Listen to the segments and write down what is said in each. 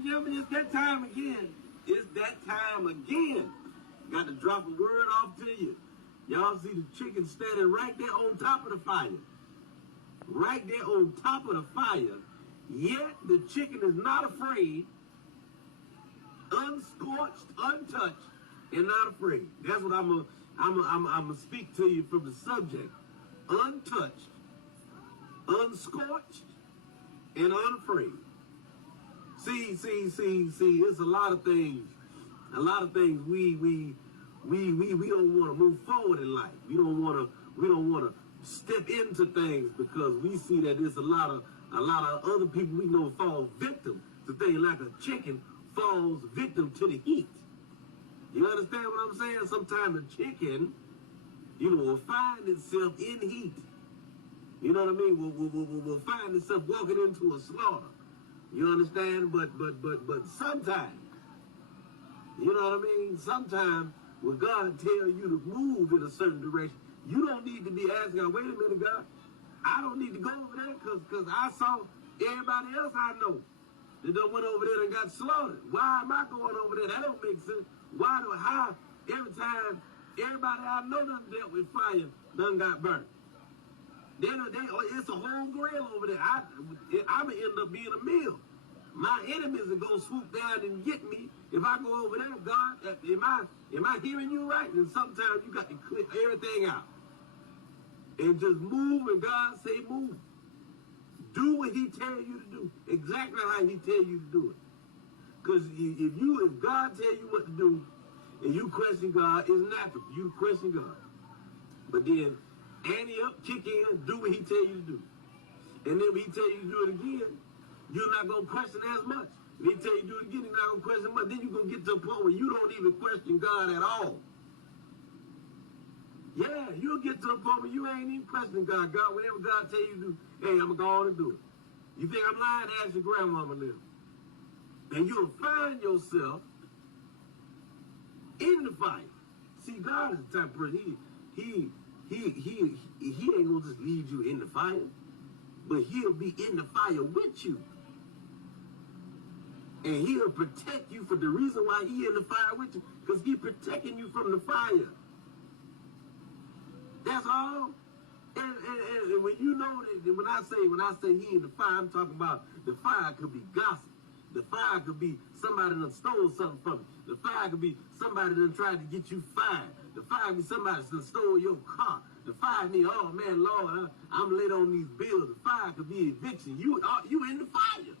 and gentlemen, it's that time again. It's that time again. Got to drop a word off to you. Y'all see the chicken standing right there on top of the fire. Right there on top of the fire. Yet the chicken is not afraid, unscorched, untouched, and not afraid. That's what I'm gonna speak to you from the subject. Untouched, unscorched, and unafraid. See, it's a lot of things we don't want to move forward in life. We don't want to step into things because we see that there's a lot of other people we know fall victim to things like a chicken falls victim to the heat. You understand what I'm saying? Sometimes a chicken, will find itself in heat. You know what I mean? Will find itself walking into a slaughter. You understand? But sometimes, you know what I mean? Sometimes when God tell you to move in a certain direction, you don't need to be asking God, wait a minute, God, I don't need to go over there because I saw everybody else I know that done went over there and got slaughtered. Why am I going over there? That don't make sense. How every time everybody I know done dealt with fire done got burnt. It's a whole grill over there. I'm going to end up being a meal. My enemies are going to swoop down and get me if I go over there. God, am I hearing you right? And sometimes you got to clear everything out. And just move when God say move. Do what he tell you to do. Exactly how he tell you to do it. Because if God tell you what to do and you question God, it's natural for you to question God. But then ante up, kick in, do what he tell you to do. And then when he tell you to do it again, you're not going to question as much. When he tell you to do it again, you're not going to question much. Then you're going to get to a point where you don't even question God at all. Yeah, you'll get to a point where you ain't even questioning God. God, whatever God tell you to do, hey, I'm going to go on and do it. You think I'm lying? Ask your grandmama now. And you'll find yourself in the fight. See, God is the type of person, he ain't gonna just leave you in the fire, but he'll be in the fire with you. And he'll protect you for the reason why he in the fire with you, because he's protecting you from the fire. That's all. And when you know that, when I say he in the fire, I'm talking about the fire could be gossip. The fire could be somebody that stole something from you. The fire could be somebody that tried to get you fired. The fire could be somebody that stole your car. The fire could be, oh man, Lord, I'm late on these bills. The fire could be eviction. You in the fire.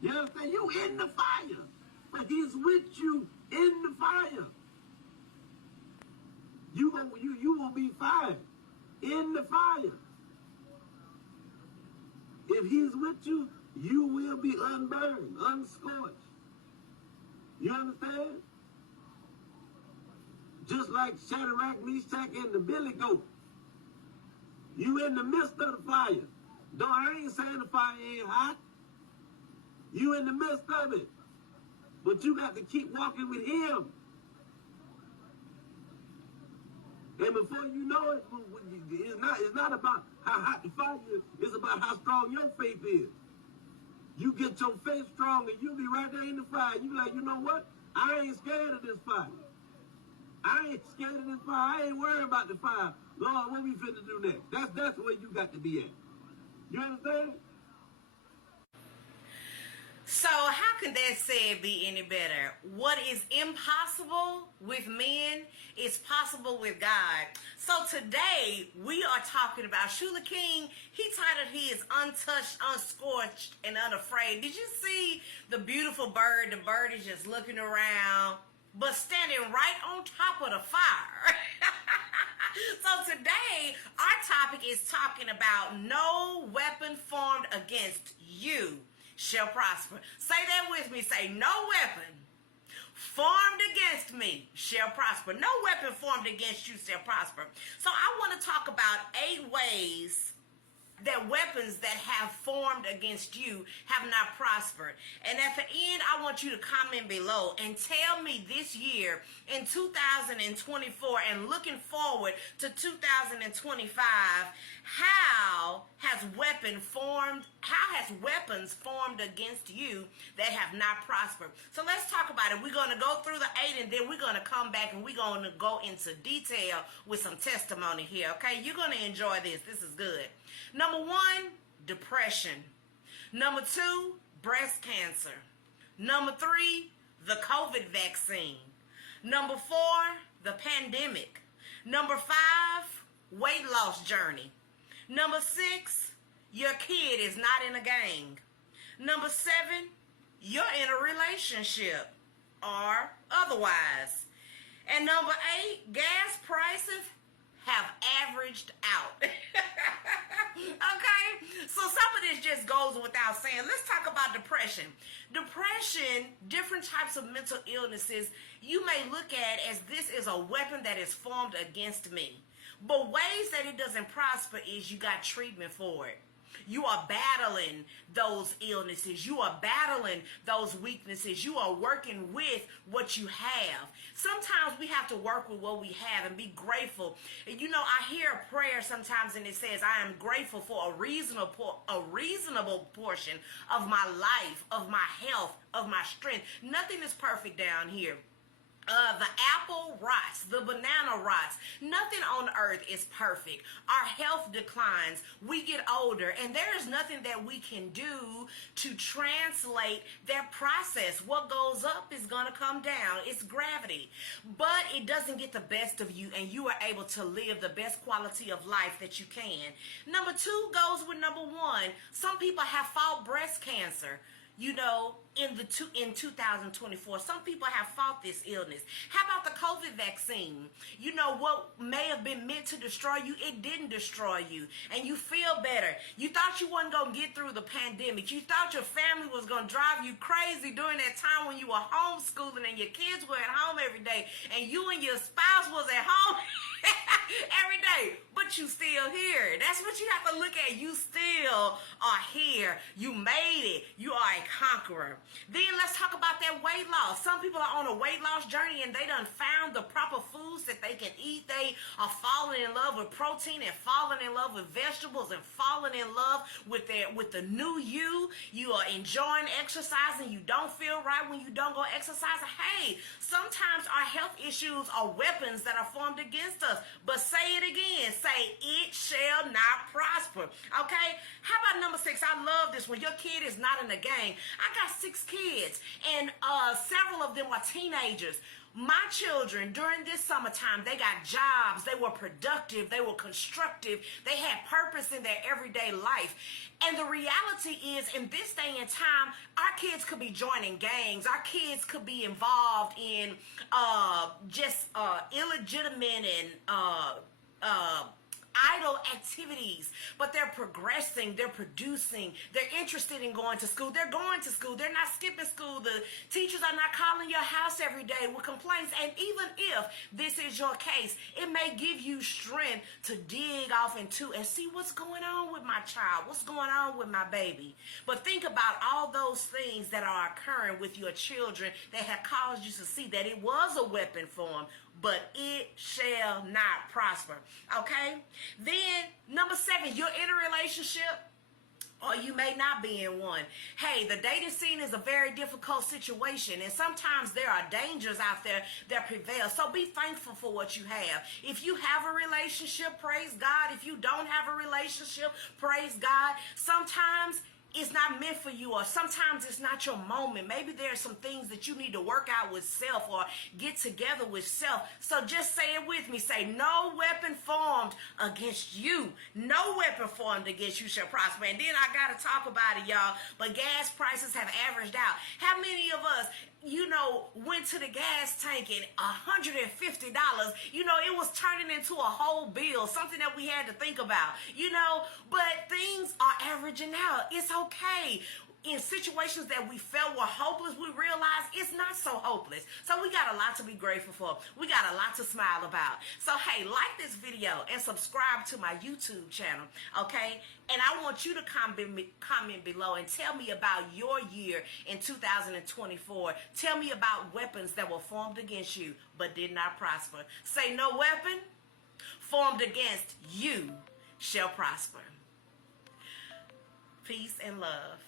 You understand? You in the fire. But he's with you in the fire. You will be fired in the fire. If he's with you, you will be unburned, unscorched. You understand? Just like Shadrach, Meshach, and the Billy Goat. You in the midst of the fire. Though I ain't saying the fire ain't hot. You in the midst of it. But you got to keep walking with him. And before you know it, it's not about how hot the fire is. It's about how strong your faith is. You get your faith strong and you'll be right there in the fire. You be like, you know what? I ain't scared of this fire. I ain't scared of this fire. I ain't worried about the fire. Lord, what we finna do next? That's where you got to be at. You understand? So how can that said be any better? What is impossible with men is possible with God. So today we are talking about Shula King. He titled his Untouched, Unscorched, and Unafraid. Did you see the beautiful bird? The bird is just looking around, but standing right on top of the fire. So today our topic is talking about no weapon formed against you shall prosper. Say that with me. Say, no weapon formed against me shall prosper. No weapon formed against you shall prosper. So I want to talk about 8 ways that weapons that have formed against you have not prospered. And at the end, I want you to comment below and tell me this year in 2024 and looking forward to 2025, how has weapons formed against you that have not prospered? So let's talk about it. We're going to go through the 8 and then we're going to come back and we're going to go into detail with some testimony here, okay? You're going to enjoy this. This is good. Number 1, depression. Number 2, breast cancer. Number 3, the COVID vaccine. Number 4, the pandemic. Number 5, weight loss journey. Number 6, your kid is not in a gang. Number 7, you're in a relationship or otherwise. And number 8, gas prices have averaged out. Okay? So some of this just goes without saying. Let's talk about depression. Depression, different types of mental illnesses, you may look at as this is a weapon that is formed against me. But ways that it doesn't prosper is you got treatment for it. You are battling those illnesses. You are battling those weaknesses. You are working with what you have. Sometimes we have to work with what we have and be grateful. You know, I hear a prayer sometimes and it says, I am grateful for a reasonable portion of my life, of my health, of my strength. Nothing is perfect down here. The apple rots, the banana rots. Nothing on earth is perfect. Our health declines. We get older, and there is nothing that we can do to translate that process. What goes up is going to come down. It's gravity. But it doesn't get the best of you, and you are able to live the best quality of life that you can. Number 2 goes with number 1. Some people have fought breast cancer. You know, in 2024, some people have fought this illness. How about the COVID vaccine? You know, what may have been meant to destroy you, it didn't destroy you. And you feel better. You thought you wasn't going to get through the pandemic. You thought your family was going to drive you crazy during that time when you were homeschooling and your kids were at home every day. And you and your spouse was at home every day. But you still here. That's what you have to look at. You still are here. You made it. You are a conqueror. Then let's talk about that weight loss. Some people are on a weight loss journey and they done found the proper foods that they can eat. They are falling in love with protein and falling in love with vegetables and falling in love with the new you. You are enjoying exercising. You don't feel right when you don't go exercise. Hey, sometimes our health issues are weapons that are formed against us. But say it again. Say it shall not prosper. Okay? How about number 6? I love this one. Your kid is not in the gang. I got 6 kids, and several of them are teenagers. My children, during this summertime, they got jobs. They were productive. They were constructive. They had purpose in their everyday life. And the reality is, in this day and time, our kids could be joining gangs. Our kids could be involved in just illegitimate and idle activities, but they're progressing, they're producing, they're interested in going to school, they're going to school, they're not skipping school, the teachers are not calling your house every day with complaints. And even if this is your case, it may give you strength to dig off into and see what's going on with my child, what's going on with my baby. But think about all those things that are occurring with your children that have caused you to see that it was a weapon for them, but it shall not prosper. Okay? Then, number 7, you're in a relationship, or you may not be in one. Hey, the dating scene is a very difficult situation, and sometimes there are dangers out there that prevail. So be thankful for what you have. If you have a relationship, praise God. If you don't have a relationship, praise God. Sometimes it's not meant for you, or sometimes it's not your moment. Maybe there are some things that you need to work out with self or get together with self. So just say it with me. Say, no weapon formed against you. No weapon formed against you shall prosper. And then I got to talk about it, y'all. But gas prices have averaged out. How many of us, went to the gas tank and $150, it was turning into a whole bill, something that we had to think about, but things are averaging out. It's okay. in situations that we felt were hopeless, we realized it's not so hopeless. So we got a lot to be grateful for. We got a lot to smile about. So hey, like this video and subscribe to my YouTube channel, okay? And I want you to comment below and tell me about your year in 2024. Tell me about weapons that were formed against you but did not prosper. Say, no weapon formed against you shall prosper. Peace and love.